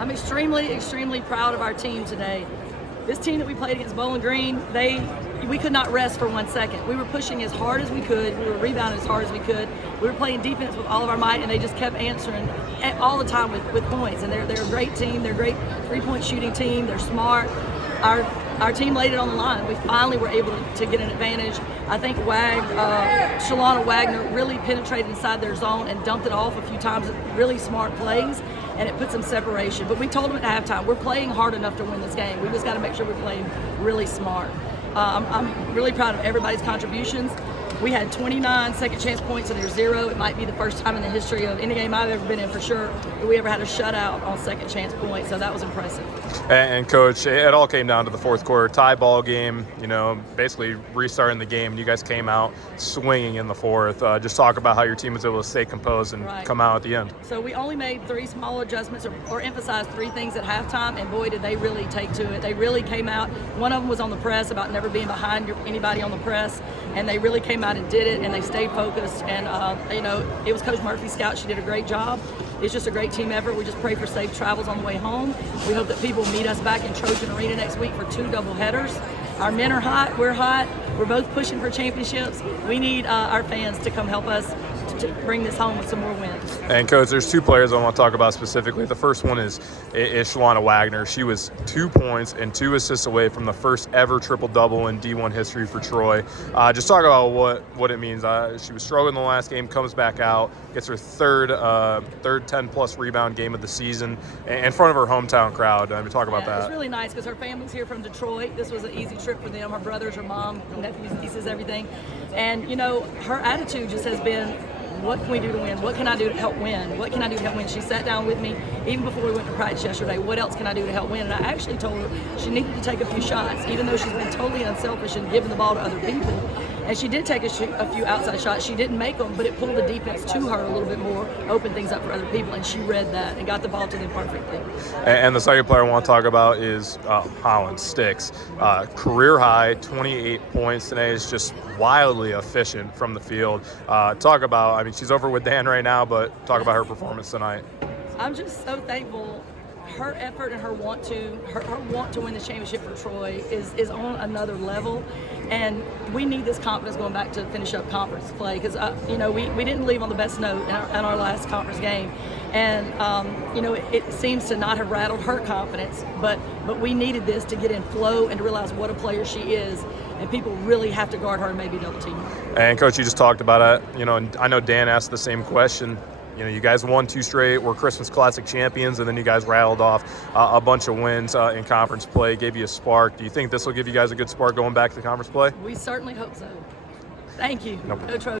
I'm extremely, extremely proud of our team today. This team that we played against Bowling Green, we could not rest for 1 second. We were pushing as hard as we could. We were rebounding as hard as we could. We were playing defense with all of our might, and they just kept answering all the time with points. And they're a great team. They're a great three-point shooting team. They're smart. Our team laid it on the line. We finally were able to get an advantage. I think Shalana Wagner really penetrated inside their zone and dumped it off a few times. Really smart plays, and it put some separation. But we told them at halftime, we're playing hard enough to win this game. We just got to make sure we're playing really smart. I'm really proud of everybody's contributions. We had 29 second chance points and there's 0. It might be the first time in the history of any game I've ever been in for sure that we ever had a shutout on second chance points, so that was impressive. And Coach, it all came down to the fourth quarter, tie ball game, basically restarting the game, and you guys came out swinging in the fourth. Just talk about how your team was able to stay composed and come out at the end. So we only made 3 small adjustments or emphasized 3 things at halftime, and boy, did they really take to it. They really came out. One of them was on the press, about never being behind anybody on the press, and they really came out and did it, and they stayed focused. And it was Coach Murphy's scout. She did a great job. It's just a great team effort. We just pray for safe travels on the way home. We hope that people meet us back in Trojan Arena next week for 2 double headers. Our men are hot. We're hot. We're both pushing for championships. We need our fans to come help us to bring this home with some more wins. And Coach, there's 2 players I want to talk about specifically. The first one is Shalana Wagner. She was 2 points and 2 assists away from the first ever triple-double in D1 history for Troy. Just talk about what it means. She was struggling in the last game, comes back out, gets her third 10-plus rebound game of the season in front of her hometown crowd. Talk about that. It's really nice because her family's here from Detroit. This was an easy trip for them. Her brothers, her mom, nephews, nieces, everything. And, her attitude just has been, what can we do to win? What can I do to help win? What can I do to help win? She sat down with me even before we went to practice yesterday. What else can I do to help win? And I actually told her she needed to take a few shots, even though she's been totally unselfish and giving the ball to other people. And she did take a few outside shots. She didn't make them, but it pulled the defense to her a little bit more, opened things up for other people, and she read that and got the ball to them perfectly. And the second player I want to talk about is Holland Sticks. Career high, 28 points today. Is just wildly efficient from the field. Talk about, she's over with Dan right now, but talk about her performance tonight. I'm just so thankful. Her effort and her want to win the championship for Troy is on another level, and we need this confidence going back to finish up conference play because we didn't leave on the best note in our last conference game, and it seems to not have rattled her confidence, but we needed this to get in flow and to realize what a player she is, and people really have to guard her and maybe double team her. And Coach, you just talked about it, and I know Dan asked the same question. You guys won 2 straight, were Christmas Classic champions, and then you guys rattled off a bunch of wins in conference play, gave you a spark. Do you think this will give you guys a good spark going back to conference play? We certainly hope so. Thank you. Nope. Go Trojans.